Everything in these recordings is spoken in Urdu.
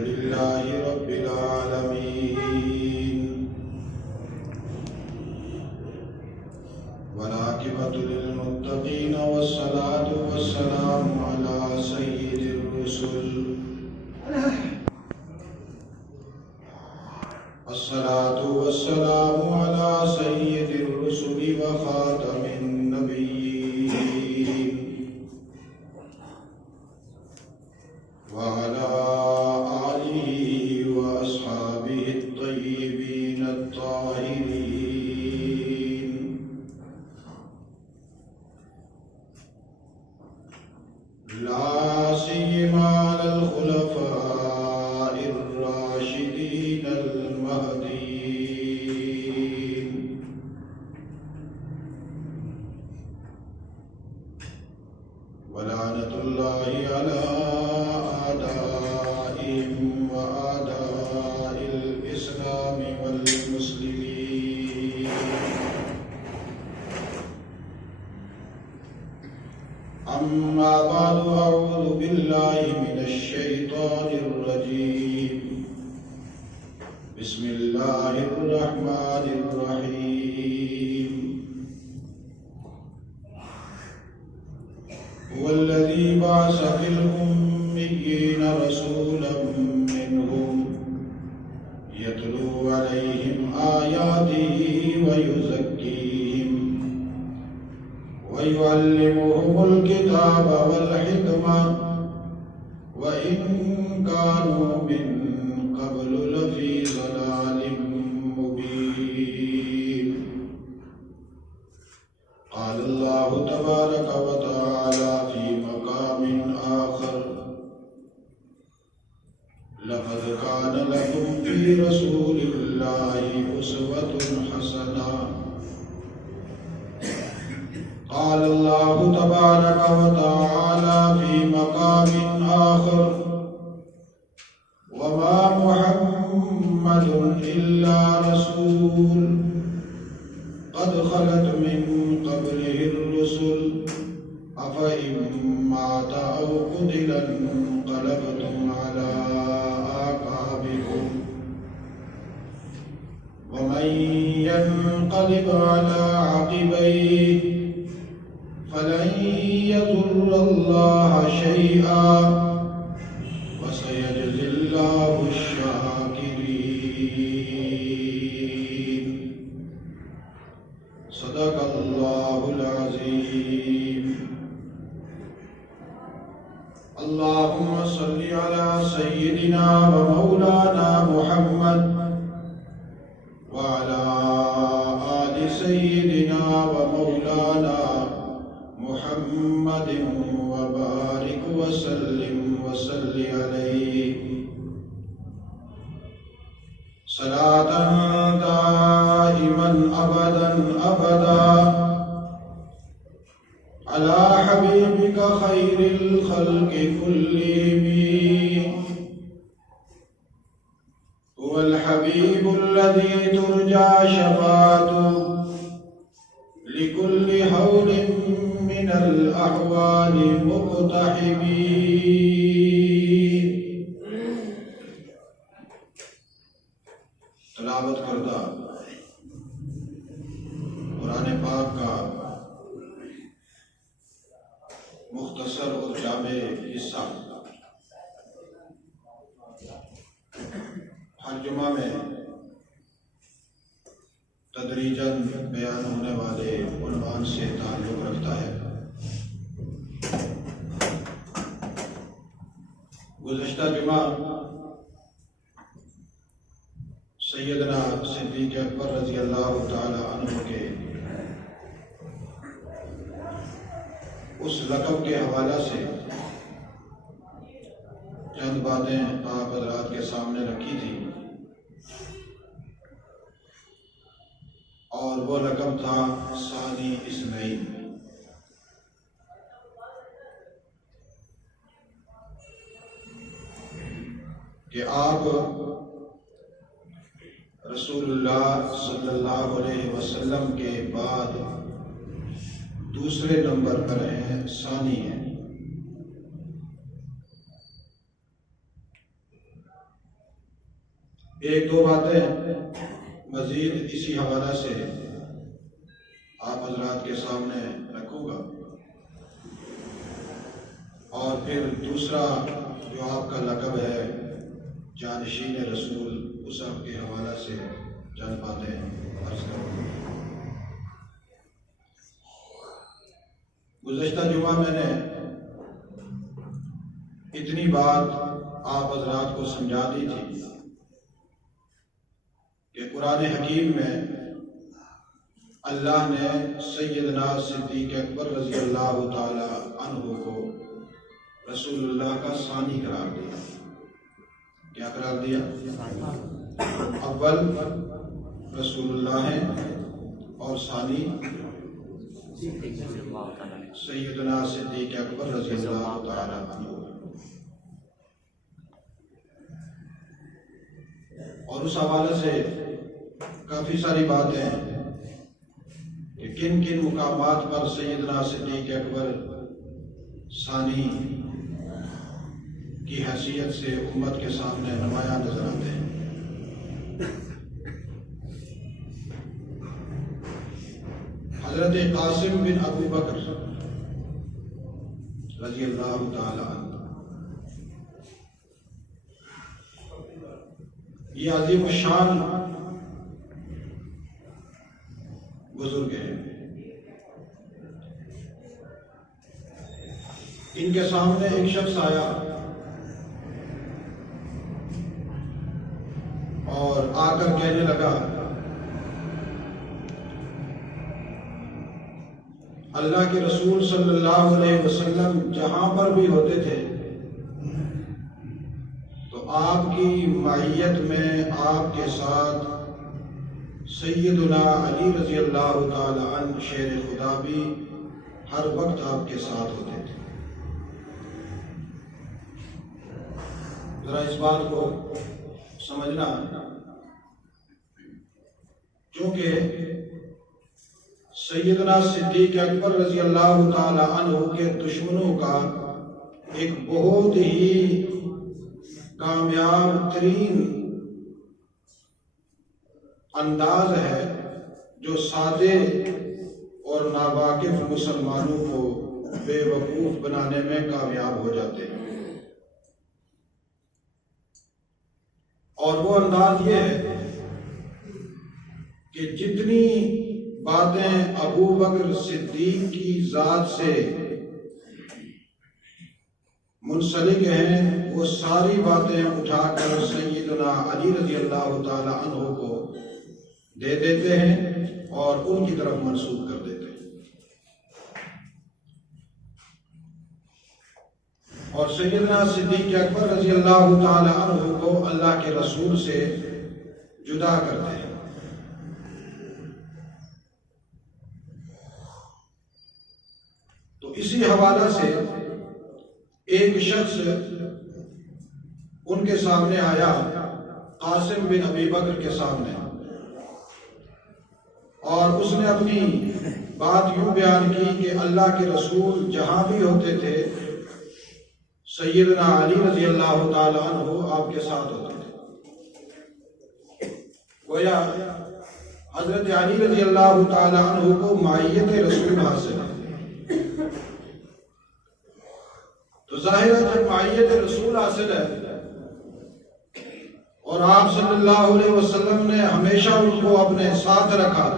لله رب العالمين والعاقبة للمتقين والصلاة والسلام على سيد الرسل الصلاة والسلام على سيد الرسل وخاتم النبيين وعلى آله وأصحابه الطيبين الطاهرين لا سيما على الخلفاء الراشدين المهديين ولعنة الله على أعدائهم وأعداء الإسلام والمسلمين أما بعد أعوذ بالله من الشيطان الرجيم بسم الله الرحمن الرحيم هو الذي بعث في الأميين رسولا منهم يتلو عليهم آياته ويزكيهم ويعلمهم الكتاب والحكمة وإن كانوا من قبل لفي ضلال مبين قال الله تبارك وتعالى في مقام آخر لقد كان لكم في رسول الله أسوة حسنة قال الله تبارك وتعالى في مقام آخر وما محمد إلا رسول قد خلت من قبله الرسل أفإن مات أو قتل انقلبتم على أعقابكم ومن ينقلب على عقبيه فلن يضر الله شيئا وسيجزي الله الشاكرين صدق الله العظيم اللهم صل على سيدنا ومولانا محمد وعلى آل سيدنا ومولانا محمد وبارك وسلم وصل عليه صلاة دائما أبدا أبدا على حبيبك خير الخلق كلهم هو الحبيب الذي ترجى شفاعته لكل حول من الأحوال مقتحمين تلاوت کردہ قرآن پاک کا مختصر اور جامع حصہ ہر جمعہ میں تدریجاً بیان ہونے والے عنوان سے تعلق رکھتا ہے۔ گزشتہ جمعہ سیدنا صدیق اکبر رضی اللہ تعالی عنہ کے اس لقب کے حوالہ سے چند باتیں آپ حضرات کے سامنے رکھی تھی، اور وہ لقب تھا ثانی اثنین۔ کہ آپ رسول اللہ صلی اللہ علیہ وسلم کے بعد دوسرے نمبر پر ہیں، ثانی ہیں۔ ایک دو باتیں مزید اسی حوالہ سے آپ حضرات کے سامنے رکھوں گا، اور پھر دوسرا جو آپ کا لقب ہے جانشین رسول، اس آپ کے حوالہ سے چند باتیں عرض کروں گا۔ گزشتہ جمعہ میں نے اتنی بات آپ حضرات کو سمجھا دی تھی کہ قرآن حکیم میں اللہ نے سیدنا صدیق اکبر رضی اللہ تعالی عنہ کو رسول اللہ کا ثانی قرار دیا۔ کیا قرار دیا؟ اول رسول اللہ ہے اور ثانی سیدنا صدیق اکبر رضی اللہ تعالی عنہ۔ اور اس حوالے سے کافی ساری باتیں ہیں کہ کن کن مقامات پر سیدنا صدیق اکبر ثانی کی حیثیت سے امت کے سامنے نمایاں نظر آتے ہیں۔ حضرت قاسم بن ابو بکر رضی اللہ تعالی عنہ، یہ عظیم الشان بزرگ ہیں۔ ان کے سامنے ایک شخص آیا اور آ کر کہنے لگا، اللہ کے رسول صلی اللہ علیہ وسلم جہاں پر بھی ہوتے تھے تو آپ کی معیت میں آپ کے ساتھ سیدنا علی رضی اللہ تعالی عنہ شیر خدا بھی ہر وقت آپ کے ساتھ ہوتے تھے۔ ذرا اس بات کو سمجھنا، چونکہ سیدنا صدیق اکبر رضی اللہ تعالی عنہ کے دشمنوں کا ایک بہت ہی کامیاب ترین انداز ہے جو سادے اور ناواقف مسلمانوں کو بے وقوف بنانے میں کامیاب ہو جاتے ہیں، اور وہ انداز یہ ہے کہ جتنی باتیں ابو بکر صدیق کی ذات سے منسلک ہیں وہ ساری باتیں اٹھا کر سیدنا علی رضی اللہ تعالی عنہ کو دے دیتے ہیں اور ان کی طرف منسوب کر دیتے ہیں، اور سیدنا صدیق اکبر رضی اللہ تعالی عنہ کو اللہ کے رسول سے جدا کرتے ہیں۔ تو اسی حوالہ سے ایک شخص ان کے سامنے آیا، قاسم بن ابی بکر کے سامنے، اور اس نے اپنی بات یوں بیان کی کہ اللہ کے رسول جہاں بھی ہوتے تھے سیدنا علی رضی اللہ تعالی عنہ آپ کے ساتھ ہوتے تھے۔ گویا حضرت علی رضی اللہ تعالی عنہ کو معیت رسول حاصل ہے، تو ظاہر ہے جب معیت رسول حاصل ہے اور آپ صلی اللہ علیہ وسلم نے ہمیشہ ان کو اپنے ساتھ رکھا،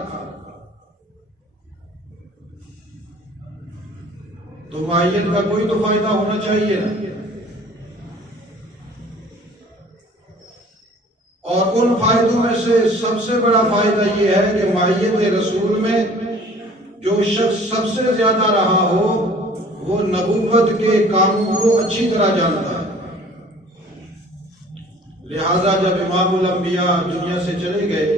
تو معیت کا کوئی تو فائدہ ہونا چاہیے نا۔ اور ان فائدوں میں سے سب سے بڑا فائدہ یہ ہے کہ معیت رسول میں جو شخص سب سے زیادہ رہا ہو وہ نبوت کے کاموں کو اچھی طرح جانتا ہے، لہذا جب امام الانبیاء دنیا سے چلے گئے،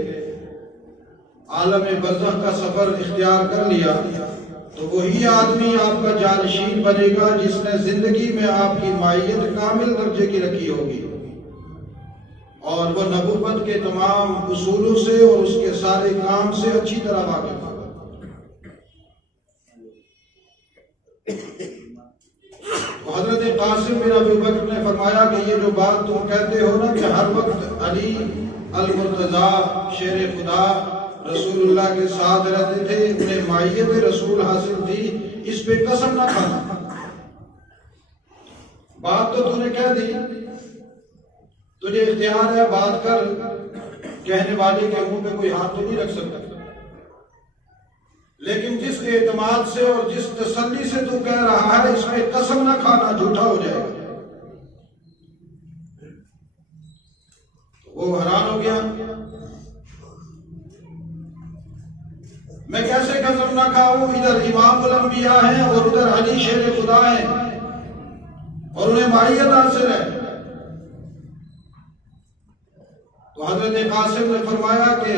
عالم برزخ کا سفر اختیار کر لیا، تو وہی آدمی آپ کا جانشین بنے گا جس نے زندگی میں آپ کی معیت کامل درجے کی رکھی ہوگی، اور وہ نبوت کے تمام اصولوں سے اور اس کے سارے کام سے اچھی طرح واقف ہوگا۔ تو حضرت قاسم بن ابی بکر نے فرمایا کہ یہ جو بات تم کہتے ہو نا کہ ہر وقت علی المرتضی شیر خدا رسول اللہ کے ساتھ رہتے تھے، انہیں معیت رسول حاصل تھی، اس پہ قسم نہ کھانا۔ بات تو نے کہہ دی، تجھے اختیار ہے، بات کر، کہنے والے کے منہ پہ کوئی ہاتھ تو نہیں رکھ سکتا، لیکن جس اعتماد سے اور جس تسلی سے تو کہہ رہا ہے اس پہ قسم نہ کھانا، جھوٹا ہو جائے گا۔ وہ حیران ہو گیا، میں کیسے قسم نہ کھاؤں، ادھر امام الانبیاء ہیں اور ادھر علی شیر خدا ہیں اور انہیں معیت حاصل ہے۔ تو حضرت قاسم نے فرمایا کہ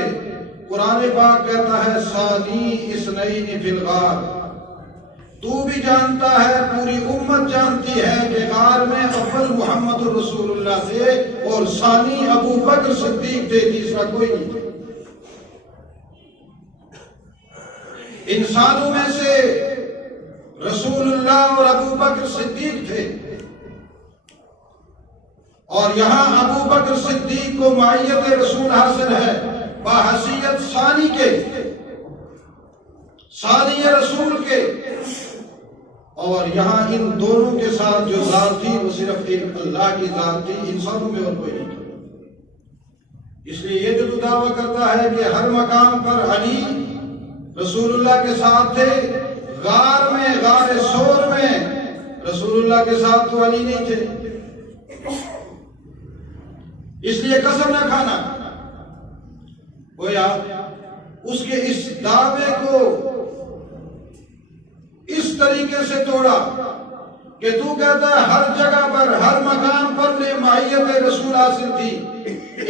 قرآن پاک کہتا ہے ثانی اثنین فی الغار، تو بھی جانتا ہے، پوری امت جانتی ہے کہ غار میں اول محمد رسول اللہ تھے اور ثانی ابو بکر صدیق تھے، تیسرا کوئی نہیں تھا۔ انسانوں میں سے رسول اللہ اور ابو بکر صدیق تھے، اور یہاں ابو بکر صدیق کو معیت رسول حاصل ہے بحیثیت ثانی کے، ثانی رسول کے، اور یہاں ان دونوں کے ساتھ جو ذات تھی وہ صرف ایک اللہ کی ذات تھی، انسانوں میں اور کوئی نہیں تھا۔ اس لیے یہ جو تو دعویٰ کرتا ہے کہ ہر مقام پر علی رسول اللہ کے ساتھ تھے، غار میں، غار سور میں رسول اللہ کے ساتھ تو علی نہیں تھے، اس لیے قسم نہ کھانا۔ گویا اس کے اس دعوے کو اس طریقے سے توڑا کہ تو کہتا ہے ہر جگہ پر، ہر مقام پر نے معیت رسول حاصل تھی۔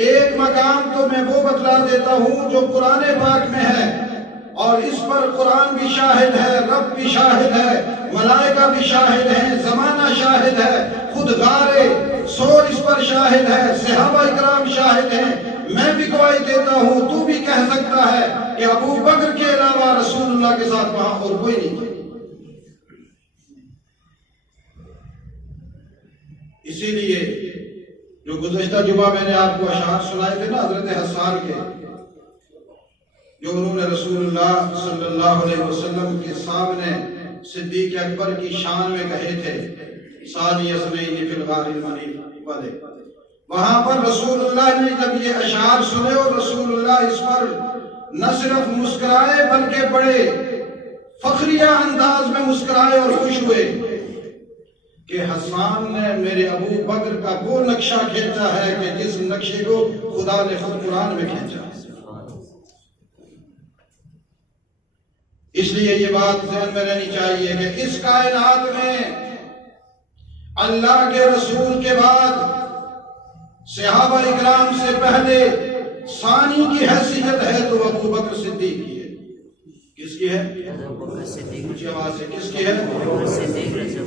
ایک مقام تو میں وہ بتلا دیتا ہوں جو قرآن پاک میں ہے، اور اس پر قرآن بھی شاہد ہے، رب بھی شاہد ہے، ملائکہ بھی شاہد ہیں، زمانہ شاہد ہے، خود غار سور اس پر شاہد ہے، صحابہ اکرام شاہد ہیں، میں بھی گواہی دیتا ہوں، تو بھی کہہ سکتا ہے کہ ابو بکر کے علاوہ رسول اللہ کے ساتھ وہاں اور کوئی نہیں تھا۔ اسی لیے جو گزشتہ جمعہ میں نے آپ کو اشعار سنائے تھے نا حضرت حسان کے، جو انہوں نے رسول اللہ صلی اللہ علیہ وسلم کے سامنے صدیق اکبر کی شان میں کہے تھے، ثانی اثنین فی الغار المنیف والے، وہاں پر رسول اللہ نے جب یہ اشعار سنے اور رسول اللہ اس پر نہ صرف مسکرائے بلکہ بڑے فخریہ انداز میں مسکرائے اور خوش ہوئے کہ حسان نے میرے ابو بکر کا وہ نقشہ کھینچا ہے کہ جس نقشے کو خدا نے خود قرآن میں کھینچا۔ اس لیے یہ بات ذہن میں رہنی چاہیے کہ اس کائنات میں اللہ کے رسول کے بعد صحابہ اکرام سے پہلے ثانی کی حیثیت ہے تو ابو بکر صدیق کی ہے۔ کس کی ہے؟ اونچی آواز سے کس کی ہے؟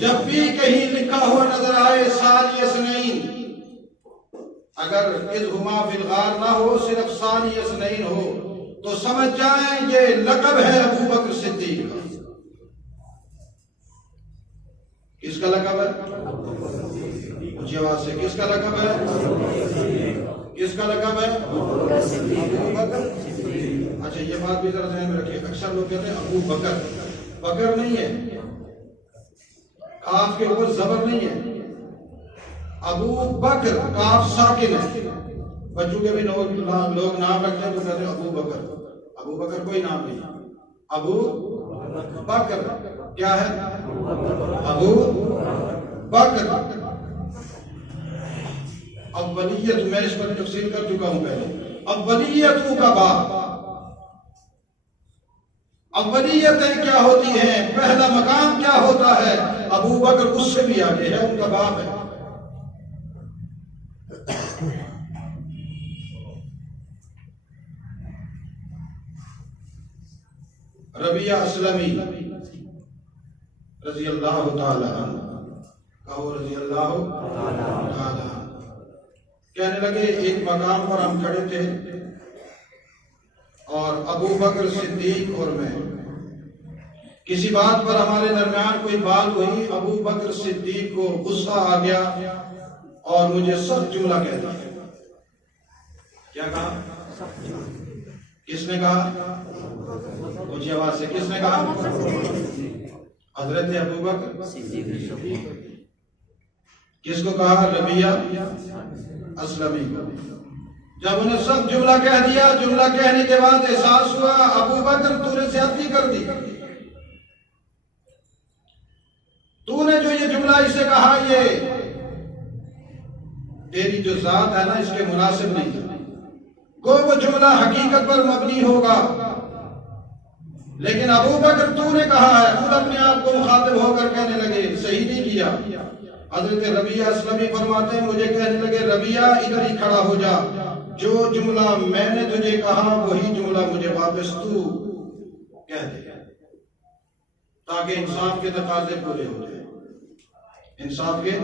جب بھی کہیں لکھا ہوا نظر آئے ثانی اثنین، اگر اذ ہما فی الغار نہ ہو، صرف ثانی اثنین ہو، تو سمجھ جائیں یہ لقب ہے ابو بکر صدیق کا۔ کس کا لقب ہے؟ اونچی آواز سے کس کا لقب ہے؟ کس کا لقب ہے؟ ابو بکر۔ اچھا یہ بات بھی ذرا ذہن میں رکھیے، اکثر لوگ کہتے ہیں ابو بکر، بکر نہیں ہے، کاف کے اوپر زبر نہیں ہے، ابو بکر کاف ساکن ہے۔ بچوں کے بھی لوگ نام رکھتے ہیں تو کہتے ہیں ابو بکر، ابو بکر کوئی نام نہیں، ابو بکر کیا ہے؟ ابو بکر۔ اولیت، میں اس پر تفصیل کر چکا ہوں پہلے، اولیت کا باپ، اولیتیں کیا ہوتی ہیں، پہلا مقام کیا ہوتا ہے، ابو بکر اس سے بھی آگے ہے، ان کا باپ ہے۔ ربیعہ اسلمی رضی اللہ تعالی عنہ، کہو رضی اللہ تعالی عنہ، کہنے لگے ایک مقام پر ہم کھڑے تھے اور ابو بکر صدیق اور میں، کسی بات پر ہمارے درمیان کوئی بات ہوئی، ابو بکر صدیق کو غصہ آ گیا اور مجھے سخت جملہ کہہ دیا۔ کیا کہا؟ کس نے کہا؟ اونچی آواز سے کس نے کہا؟ حضرت ابو بکر۔ کس کو کہا؟ ربیہ اسلمی کو۔ جب انہیں سب جملہ کہہ دیا، جملہ کہنے کے بعد احساس ہوا ابو بکر تو نے زیادتی کر دی، تو نے جو یہ جملہ اسے کہا یہ تیری جو ذات ہے نا اس کے مناسب نہیں تھا، گو وہ جملہ حقیقت پر مبنی ہوگا، لیکن ابو بکر تو نے کہا ہے، خود اپنے آپ کو مخاطب ہو کر کہنے لگے صحیح نہیں کیا۔ حضرت ربیہ اسلمی فرماتے ہیں مجھے کہنے لگے ربیہ ادھر ہی کھڑا ہو جا، جو جملہ میں نے تجھے کہا وہی جملہ مجھے واپس تو کہہ دے، تاکہ انصاف کے تقاضے پورے ہو جائیں۔ انصاف کے،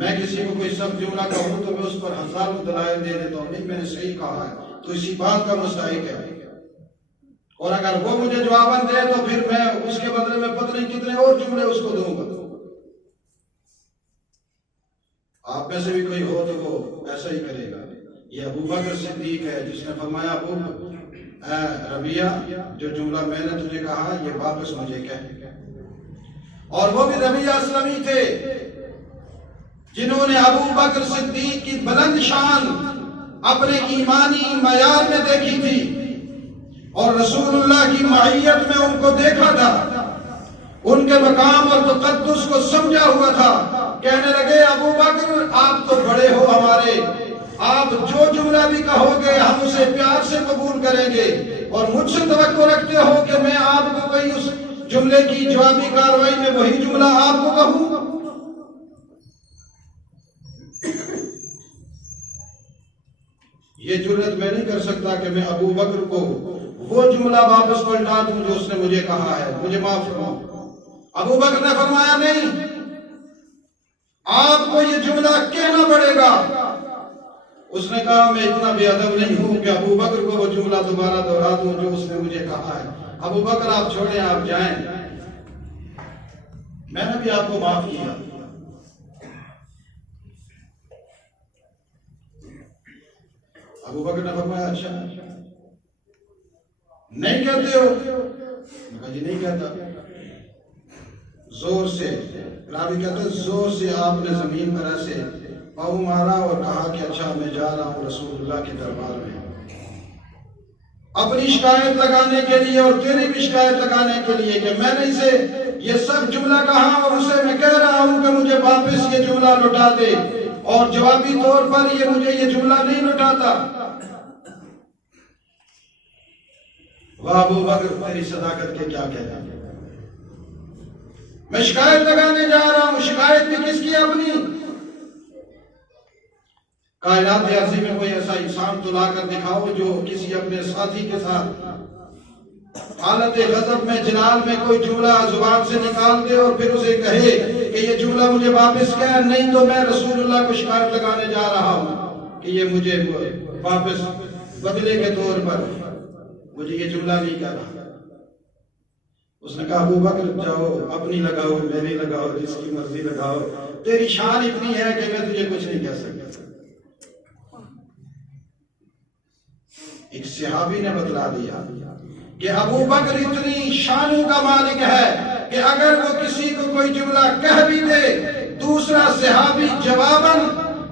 میں کسی کو کوئی سب جملہ کہوں تو میں اس پر ہزاروں دلائل دے دیتا ہوں، نہیں میں نے صحیح کہا ہے تو اسی بات کا مستحق ہے، اور اگر وہ مجھے جواباً دے تو پھر میں اس کے بدلے میں پتہ نہیں کتنے اور جملے اس کو دوں گا۔ آپ میں سے بھی کوئی ہو تو وہ ایسا ہی کرے گا۔ یہ ابو بکر صدیق ہے جس نے فرمایا ابو ربیہ جو جملہ میں نے تجھے کہا یہ واپس مجھے کہہ، اور وہ بھی ربیہ اسلمی تھے جنہوں نے ابو بکر صدیق کی بلند شان اپنے ایمانی معیار میں دیکھی تھی اور رسول اللہ کی معیت میں ان کو دیکھا تھا، ان کے مقام اور تقدس کو سمجھا ہوا تھا۔ کہنے لگے ابو بکر آپ تو بڑے ہو ہمارے، آپ جو جملہ بھی کہو گے ہم اسے پیار سے قبول کریں گے، اور مجھ سے توقع رکھتے ہو کہ میں آپ کو کوئی اس جملے کی جوابی کارروائی میں وہی جملہ آپ کو کہوں۔ یہ جرات میں نہیں کر سکتا کہ میں ابو بکر کو وہ جملہ واپس پلٹا دوں جو اس نے مجھے کہا ہے، مجھے معاف فرماؤ۔ ابو بکر نے فرمایا نہیں، آپ کو یہ جملہ کہنا پڑے گا۔ اس نے کہا میں اتنا بے ادب نہیں ہوں کہ ابو بکر کو وہ جملہ دوبارہ دہرا دوں جو اس نے مجھے کہا ہے۔ ابو بکر آپ چھوڑیں، آپ جائیں، میں نے بھی آپ کو معاف کیا۔ ابو بکر نے فرمایا اچھا نہیں کہتے ہو؟ میں کہا جی نہیں کہتا۔ زور سے، راوی کہتا ہے زور سے آپ نے زمین پر ایسے پاؤں مارا اور کہا کہ اچھا میں جا رہا ہوں رسول اللہ کے دربار میں اپنی شکایت لگانے کے لیے اور تیری بھی شکایت لگانے کے لیے کہ میں نے اسے یہ سب جملہ کہا اور اسے میں کہہ رہا ہوں کہ مجھے واپس یہ جملہ لوٹا دے، اور جوابی طور پر یہ مجھے یہ جملہ نہیں لوٹاتا۔ واہ ابو بکر تیری صداقت کے کیا کہنا، میں شکایت لگانے جا رہا ہوں، شکایت بھی کس کی؟ اپنی۔ کائنات عرضی میں کوئی ایسا انسان تو لا کر دکھاؤ جو کسی اپنے ساتھی کے ساتھ حالت غضب میں جلال میں کوئی جملہ زبان سے نکال دے اور پھر اسے کہے کہ یہ جملہ مجھے واپس کہہ، نہیں تو میں رسول اللہ کو شکایت لگانے جا رہا ہوں کہ یہ مجھے واپس بدلے کے طور پر مجھے یہ جملہ نہیں کہہ رہا۔ اس نے کہا ابو بکر جاؤ اپنی لگاؤ میری لگاؤ جس کی مرضی لگاؤ، تیری شان اتنی ہے کہ میں تجھے کچھ نہیں کہہ سکتا۔ ایک صحابی نے بتلا دیا کہ ابو بکر اتنی شانوں کا مالک ہے کہ اگر وہ کسی کو کوئی جملہ کہہ بھی دے، دوسرا صحابی جواباً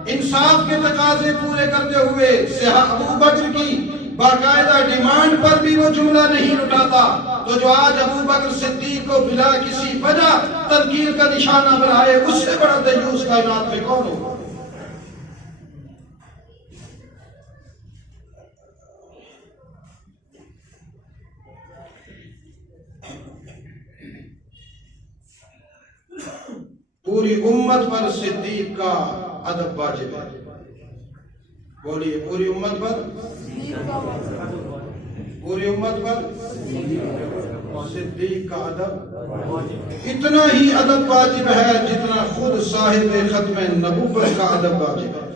انصاف کے تقاضے پورے کرتے ہوئے ابو بکر کی باقاعدہ ڈیمانڈ پر بھی وہ جملہ نہیں لٹاتا، تو جو آج ابو بکر صدیق کو بلا کسی وجہ تنقید کا نشانہ بنائے، اس سے بڑا دیوس کائنات میں کون ہوگا؟ پوری امت پر صدیق کا ادب واجب ہے۔ بولیے پوری امت پر، پوری امت پر صدیق کا ادب اتنا ہی ادب واجب ہے جتنا خود صاحب ختم نبوت کا ادب واجب ہے۔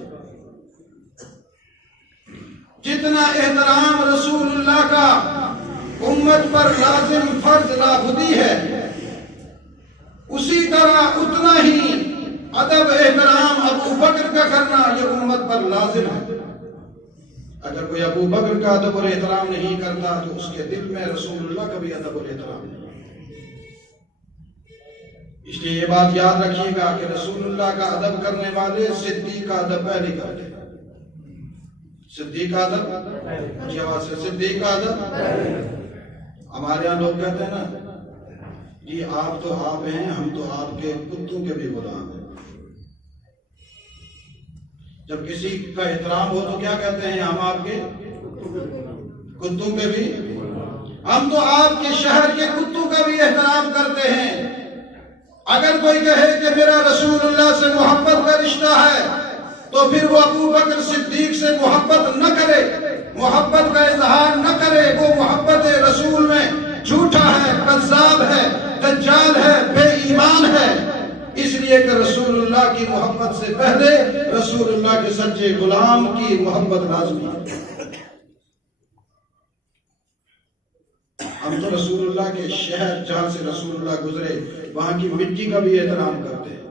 جتنا احترام رسول اللہ کا امت پر لازم فرض لابدی ہے، اسی طرح اتنا ہی ادب احترام ابو بکر کا کرنا یہ امت پر لازم ہے۔ اگر کوئی ابو بکر کا ادب اور احترام نہیں کرتا تو اس کے دل میں رسول اللہ کا بھی ادب اور احترام نہیں. اس لیے یہ بات یاد رکھیے گا کہ رسول اللہ کا ادب کرنے والے صدیق کا ادب پہلے کرتے ہیں. صدیق کا ادب، جی آواز سے، صدیق کا ادب. ہمارے یہاں لوگ کہتے ہیں نا جی آپ تو آپ ہیں، ہم تو آپ کے کتوں کے بھی غلام ہیں. جب کسی کا احترام ہو تو کیا کہتے ہیں؟ ہم آپ کے کتوں کے بھی، ہم تو آپ کے شہر کے کتوں کا بھی احترام کرتے ہیں. اگر کوئی کہے کہ میرا رسول اللہ سے محبت کا رشتہ ہے تو پھر وہ ابو بکر صدیق سے محبت نہ کرے، محبت کا اظہار نہ کرے. وہ محبت رسول میں جھوٹا ہے، کذاب ہے، دجال ہے، بے ایمان ہے. اس لیے کہ رسول اللہ کی محبت سے پہلے رسول اللہ کے سچے غلام کی محبت لازمی ہے. ہم تو رسول اللہ کے شہر جہاں سے رسول اللہ گزرے وہاں کی مٹی کا بھی احترام کرتے ہیں،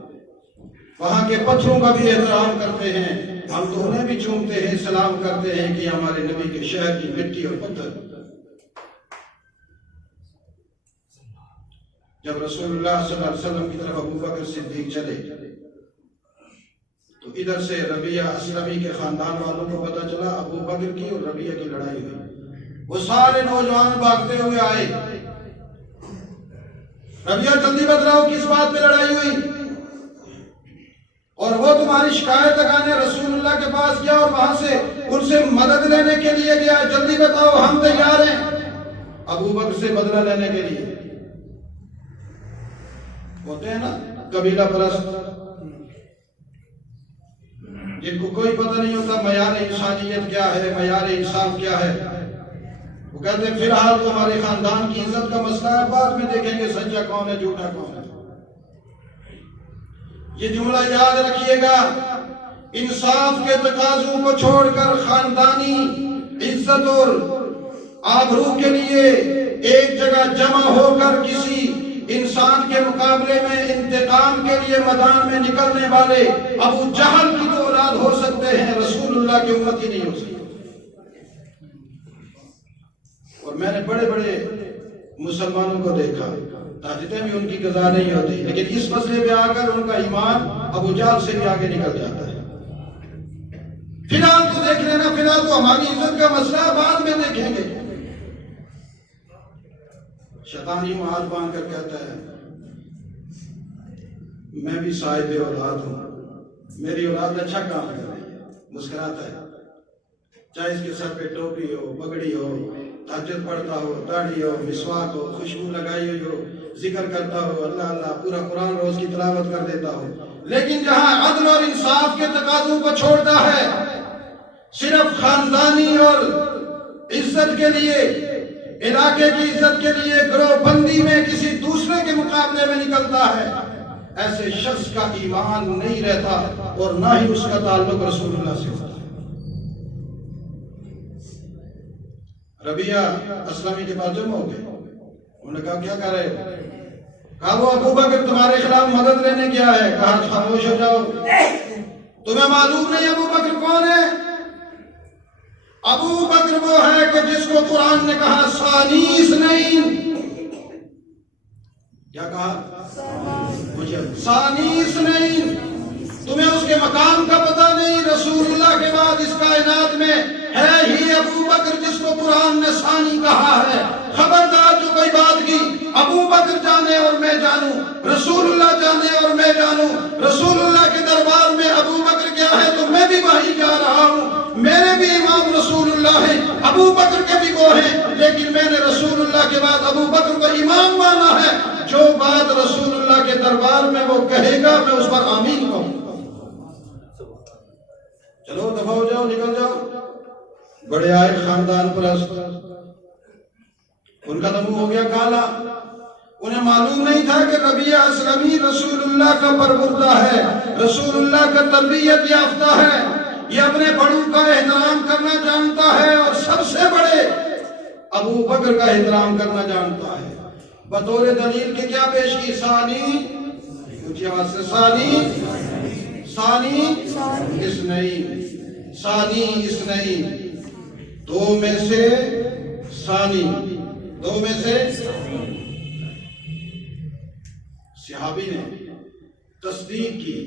وہاں کے پتھروں کا بھی احترام کرتے ہیں. ہم تو انہیں بھی چومتے ہیں، سلام کرتے ہیں کہ ہمارے نبی کے شہر کی مٹی اور پتھر. جب رسول اللہ صلی اللہ علیہ وسلم کی طرف ابو بکر صدیق چلے تو ادھر سے ربیہ اسلمی کے خاندان والوں کو پتہ چلا ابو بکر کی اور ربیہ کی لڑائی ہوئی. وہ سارے نوجوان بھاگتے ہوئے آئے. ربیہ جلدی بتلاؤ کس بات پہ لڑائی ہوئی؟ اور وہ تمہاری شکایت لگانے رسول اللہ کے پاس گیا اور وہاں سے ان سے مدد لینے کے لیے گیا. جلدی بتاؤ، ہم تیار ہیں ابو بکر سے بدلہ لینے کے لیے. ہوتے ہیں نا قبیلہ پرست جن کو کوئی پتہ نہیں ہوتا معیار انسانیت کیا ہے، معیار انصاف کیا ہے. وہ کہتے ہیں فی الحال تو ہمارے خاندان کی عزت کا مسئلہ ہے، بعد میں دیکھیں گے سچا کون ہے جھوٹا کون ہے. یہ جملہ یاد رکھیے گا، انصاف کے تقاضوں کو چھوڑ کر خاندانی عزت اور آبرو کے لیے ایک جگہ جمع ہو کر کسی انسان کے مقابلے میں انتقام کے لیے میدان میں نکلنے والے ابو جہل کی تو اولاد ہو سکتے ہیں، رسول اللہ کی امت ہی نہیں ہو سکتی. اور میں نے بڑے بڑے مسلمانوں کو دیکھا، تاجدیں بھی ان کی قضا نہیں ہوتی، لیکن اس مسئلے پہ آ کر ان کا ایمان ابو جہل سے بھی آگے نکل جاتا ہے. فی الحال تو دیکھ لینا، فی الحال تو ہماری عزت کا مسئلہ بعد میں دیکھیں گے. شیطان یوں ہاتھ باندھ کر کہتا ہے میں بھی صاحب اولاد ہوں، میری اولاد اچھا کام کر رہی ہے. مسکراتا ہے، چاہے اس کے سر پہ ٹوپی ہو، پگڑی ہو، تہجد پڑھتا ہو، داڑھی ہو، مسواک ہو، خوشبو لگائی ہوئی ہو، ذکر کرتا ہو، اللہ اللہ پورا قرآن روز کی تلاوت کر دیتا ہو. لیکن جہاں عدل اور انصاف کے تقاضوں کو چھوڑتا ہے، صرف خاندانی اور عزت کے لیے، علاقے کی عزت کے لیے گروہ بندی میں کسی دوسرے کے مقابلے میں نکلتا ہے، ایسے شخص کا ایمان نہیں رہتا اور نہ ہی اس کا تعلق رسول اللہ سے ہوتا ہے. ربیہ اسلمی کے پاس جمع ہو گئے. انہوں نے کہا کیا کر رہے ہو؟ کہا وہ ابو بکر تمہارے خلاف مدد لینے گیا ہے. کہا خاموش ہو جاؤ، تمہیں معلوم نہیں ابو بکر کون ہے؟ ابو بکر وہ ہے کہ جس کو قرآن نے کہا ثانی اثنین. کیا کہا؟ ثانی اثنین. تمہیں اس کے مقام کا پتہ نہیں. رسول اللہ کے بعد اس کائنات میں ہے ہی ابو بکر جس کو قرآن نے ثانی کہا ہے. خبردار جو کوئی بات کی، ابو بکر جانے اور میں جانوں، رسول اللہ جانے اور میں جانوں. رسول اللہ کے دربار میں ابو بکر کیا ہے تو میں بھی وہیں جا رہا ہوں. میرے بھی امام رسول اللہ ہیں، ابو بکر کے بھی وہ ہیں، لیکن میں نے رسول اللہ کے بعد ابو بکر کو امام مانا ہے. جو بات رسول اللہ کے دربار میں وہ کہے گا میں اس پر آمین کہوں گا. چلو دفع ہو جاؤ، نکل جاؤ. بڑے آئے خاندان پرست، ان کا منہ ہو گیا کالا. انہیں معلوم نہیں تھا کہ ربیہ اسلمی رسول اللہ کا پروردہ ہے، رسول اللہ کا تربیت یافتہ ہے. یہ اپنے بڑوں کا احترام کرنا جانتا ہے اور سب سے بڑے ابو بکر کا احترام کرنا جانتا ہے. بطور دلیل کے کیا پیش کی؟ ثانی، اونچی آواز سے، ثانی اثنین، ثانی اثنین. دو میں سے ثانی، دو میں سے صحابی نے تصدیق کی،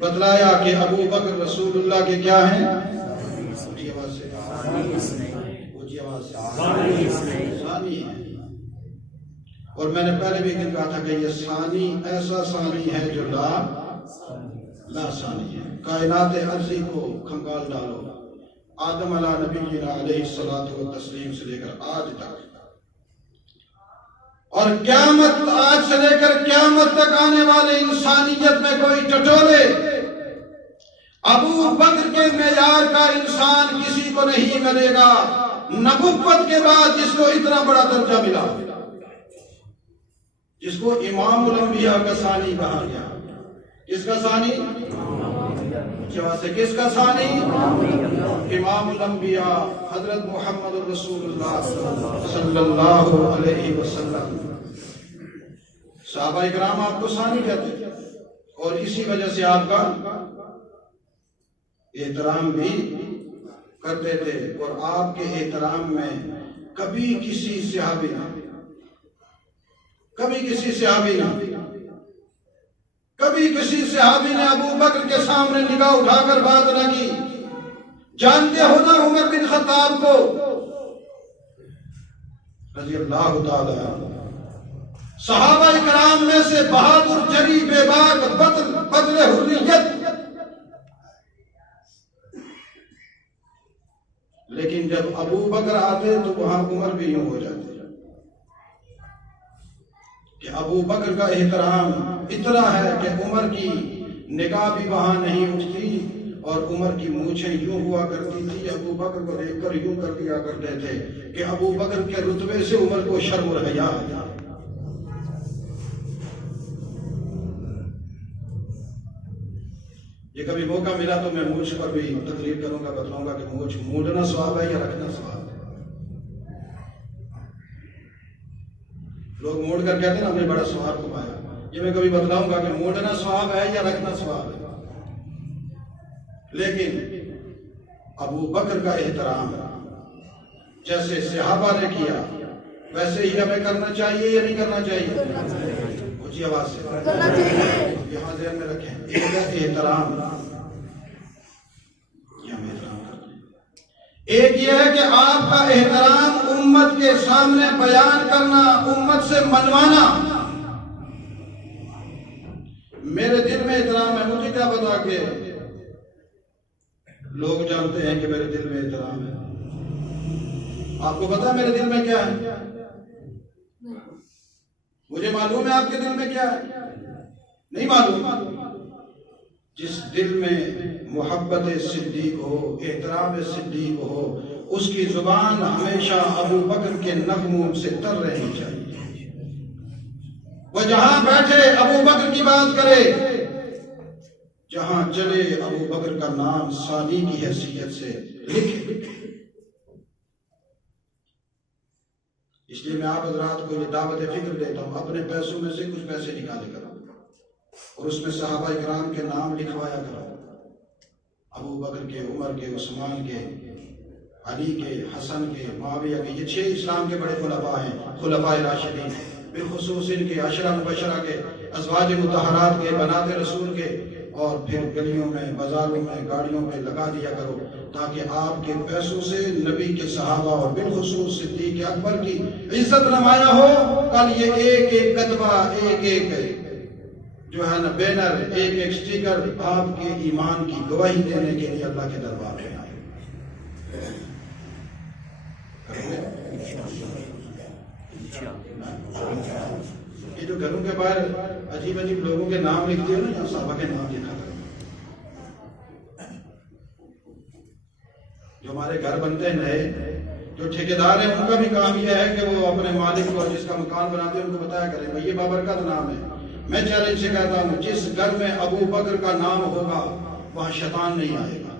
بتلایا کہ ابو بکر رسول اللہ کے کیا ہیں؟ اونچی آواز سے ثانی ہے۔ اور میں نے پہلے بھی کہا تھا کہ یہ ثانی ایسا ثانی ہے جو لا ثانی ہے۔ کائنات ارضی کو کھنگال ڈالو، آدم علیہ نبینا علیہ الصلوۃ والتسلیم سے لے کر آج تک، اور قیامت آج سے لے کر قیامت تک آنے والے انسانیت میں کوئی ٹٹولے ابو بکر کے معیار کا انسان کسی کو نہیں ملے گا۔ نبوت کے بعد جس کو اتنا بڑا درجہ ملا، جس کو امام الانبیاء کا ثانی کہا گیا۔ کس کا ثانی؟ کس کا ثانی؟ امام الانبیاء حضرت محمد رسول اللہ صلی اللہ علیہ وسلم۔ صحابہ اکرام آپ کو ثانی کہتے ہیں، اور اسی وجہ سے آپ کا احترام بھی کرتے تھے، اور آپ کے احترام میں کبھی کسی صحابی نے ابو بکر کے سامنے نگاہ اٹھا کر بات نہ کی۔ جانتے ہو نا عمر بن خطاب کو رضی اللہ تعالی عنہ، صحابہ اکرام میں سے بہادر، جری، بے باک، بدل حریت، لیکن جب ابو بکر آتے تو وہاں عمر بھی یوں ہو جاتے کہ ابو بکر کا احترام اتنا ہے کہ عمر کی نگاہ بھی وہاں نہیں اٹھتی، اور عمر کی مونچھیں یوں ہوا کرتی تھی، ابو بکر کو دیکھ کر یوں کر دیا کرتے تھے کہ ابو بکر کے رتبے سے عمر کو شرم اور حیا آیا۔ یہ کبھی موقع ملا تو میں مونچھ پر بھی تقریر کروں گا، بتلاؤں گا کہ مونچھ مونڈنا ثواب ہے یا رکھنا ثواب ہے۔ لوگ موڑ کر کہتے ہیں نا ہم نے بڑا ثواب کمایا، یہ میں کبھی بتلاؤں گا کہ موڑنا ثواب ہے یا رکھنا ثواب ہے۔ لیکن ابو بکر کا احترام جیسے صحابہ نے کیا ویسے ہی ہمیں کرنا چاہیے یا نہیں کرنا چاہیے؟ اونچی آواز سے یہاں ذہن میں رکھیں، ایک ہے احترام، یہ ہم احترام کرتے ہیں۔ ایک یہ ہے کہ آپ کا احترام امت کے سامنے بیان کرنا، امت سے منوانا۔ میرے دل میں احترام ہے، مجھے کیا پتا کہ لوگ جانتے ہیں کہ میرے دل میں احترام ہے؟ آپ کو پتا میرے دل میں کیا ہے؟ مجھے معلوم ہے آپ کے دل میں کیا ہے؟ نہیں معلوم۔ جس دل میں محبت صدیق ہو، احترام صدیق ہو، اس کی زبان ہمیشہ ابو بکر کے نغموں سے تر رہنی چاہیے۔ وہ جہاں بیٹھے ابو بکر کی بات کرے، جہاں چلے ابو بکر کا نام ثانی کی حیثیت سے لکھے۔ اس لیے میں آپ حضرات کو یہ دعوت فکر دیتا ہوں، اپنے پیسوں میں سے کچھ پیسے نکالے کرو اور اس میں صحابہ اکرام کے نام لکھوایا کرو، ابو بکر کے، عمر کے، عثمان کے، علی کے، حسن کے، معاویہ کے۔ یہ 6 اسلام کے بڑے خلفاء ہیں، خلفاء راشدین، بالخصوص ان کے عشرہ مبشرہ کے، ازواج مطہرات کے، بنات رسول کے، اور پھر گلیوں میں، بازاروں میں، گاڑیوں میں لگا دیا کرو تاکہ آپ کے پیسوں سے نبی کے صحابہ اور بالخصوص صدیق اکبر کی عزت نمایاں ہو۔ کل یہ ایک ایک کتبہ، ایک ایک جو ہے نا بینر، ایک ایک سٹیکر آپ کے ایمان کی گواہی دینے کے لیے اللہ کے دربار میں آئے۔ یہ جو گھروں کے باہر عجیب عجیب لوگوں کے نام لکھتے ہیں نا، یہاں صحابہ کے نام لکھا تھا۔ جو ہمارے گھر بنتے ہیں نئے، جو ٹھیکیدار ہیں، ان کا بھی کام یہ ہے کہ وہ اپنے مالک کو، جس کا مکان بناتے ہیں، ان کو بتایا کریں بھائی یہ بابرکت نام ہے۔ میں چیلنج سے کہتا ہوں، جس گھر میں ابو بکر کا نام ہوگا وہاں شیطان نہیں آئے گا۔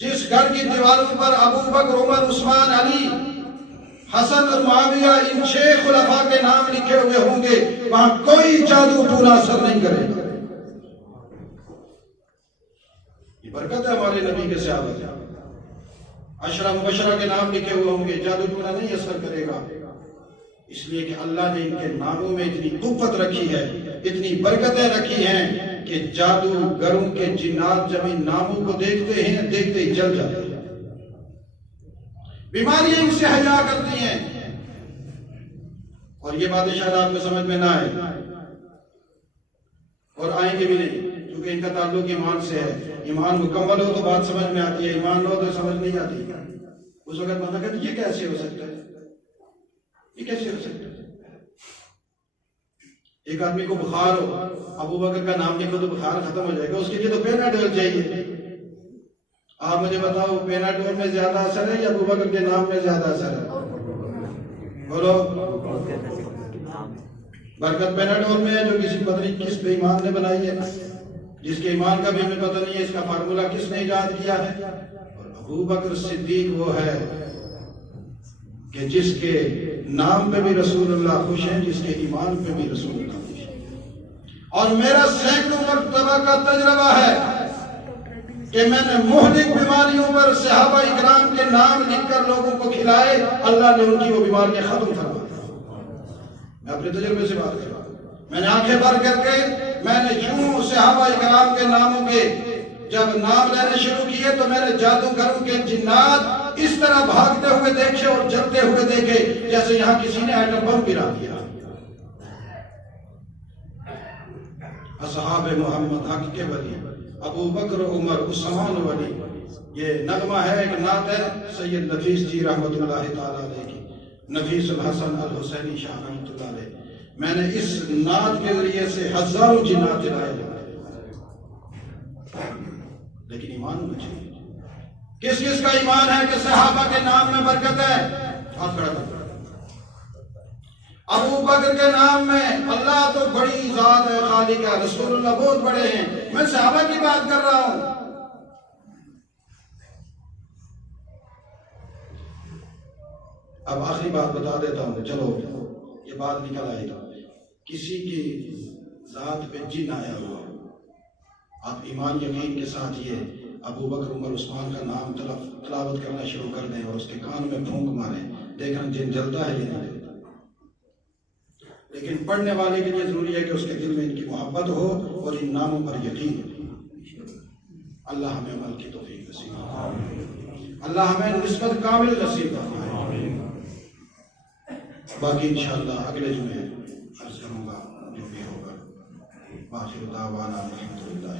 جس گھر کی دیواروں پر ابو بکر، عمر، عثمان، علی، حسن اور معاویہ، ان 6 خلفاء کے نام لکھے ہوئے ہوں گے، وہاں کوئی جادو ٹونا اثر نہیں کرے گا۔ یہ برکت ہے ہمارے نبی کے صحابہ۔ عشرہ مبشرہ کے نام لکھے ہوئے ہوں گے، جادو ٹونا نہیں اثر کرے گا، اس لیے کہ اللہ نے ان کے ناموں میں اتنی قوت رکھی ہے، اتنی برکتیں رکھی ہیں کہ جادوگروں کے جنات جب ان ناموں کو دیکھتے ہیں دیکھتے ہی جل جاتے ہیں، بیماریاں ان سے حیا کرتی ہیں۔ اور یہ باتیں شاید آپ کو سمجھ میں نہ آئے اور آئیں گے بھی نہیں، کیونکہ ان کا تعلق ایمان سے ہے۔ ایمان مکمل ہو تو بات سمجھ میں آتی ہے، ایمان نہ ہو تو سمجھ نہیں آتی۔ اس وقت بندہ کہتا ہے یہ کیسے ہو سکتا ہے، یہ کیسے ہو سکتا ہے؟ ایک آدمی کو بخار ہو، ابو بکر کا نام لکھو تو بخار ختم ہو جائے گا، اس کے لیے تو پیناڈول چاہیے۔ آپ مجھے بتاؤ پیناڈول میں زیادہ اثر ہے یا ابو بکر کے نام میں زیادہ اثر ہے؟ بولو۔ برکت پیناڈول میں ہے جو کسی پتہ نہیں کس بے ایمان نے بنائی ہے، جس کے ایمان کا بھی ہمیں پتہ نہیں ہے اس کا فارمولہ کس نے ایجاد کیا ہے۔ اور ابو بکر صدیق وہ ہے کہ جس کے نام پہ بھی رسول اللہ خوش ہیں، جس کے ایمان پہ بھی رسول اللہ خوش ہیں۔ اور میرا سینکڑوں مرتبہ کا تجربہ ہے کہ میں نے مہلک بیماریوں پر صحابہ اکرام کے نام لکھ کر لوگوں کو کھلائے، اللہ نے ان کی وہ بیماریاں ختم فرما دی۔ میں اپنے تجربے سے بات کر رہا ہوں، میں نے آنکھیں بند کر کے میں نے یوں صحابہ اکرام کے ناموں کے جب نام لینے شروع کیے تو میں نے جادوگروں کے جنات اس طرح بھاگتے ہوئے دیکھے اور جلتے ہوئے دیکھے جیسے یہاں کسی نے ایٹم بم گرا دیا۔ اصحاب محمد حق کے ولی، ابو بکر، عمر، عثمان ولی۔ یہ نغمہ ہے، ایک نعت ہے سید نفیس جی رحمت اللہ تعالیٰ علیہ کی، نفیس الحسن الحسینی شاہ رحمت اللہ علیہ۔ میں نے اس نعت کے ذریعے سے ہزاروں جنات جلائے، لیکن ایمان ہونا چاہیے۔ کس کس کا ایمان ہے کہ صحابہ کے نام میں برکت ہے؟ ہاتھ کھڑا کر۔ ابو بکر کے نام میں، اللہ تو بڑی ذات ہے، خالق ہے، رسول اللہ بہت بڑے ہیں، میں صحابہ کی بات کر رہا ہوں۔ اب آخری بات بتا دیتا ہوں، چلو یہ بات نکل آئے گا۔ کسی کی ذات پہ جن آیا ہوا، آپ ایمان یقین کے ساتھ یہ ابو بکر، عمر، عثمان کا نام تلاوت کرنا شروع کر دیں اور اس کے کان میں پھونک ماریں، دیکھنا جن جلتا ہے یا نہیں جلتا۔ لیکن پڑھنے والے کے لیے ضروری ہے کہ اس کے دل میں ان کی محبت ہو اور ان ناموں پر یقین ہو۔ اللہ ہمیں عمل کی توفیق نصیب فرمائے، اللہ ہمیں نسبت کامل نصیب فرمائے۔ باقی انشاءاللہ اگلے جمعے عرض کروں گا جو بھی ہوگا۔ باخر دعوانا الحمدللہ۔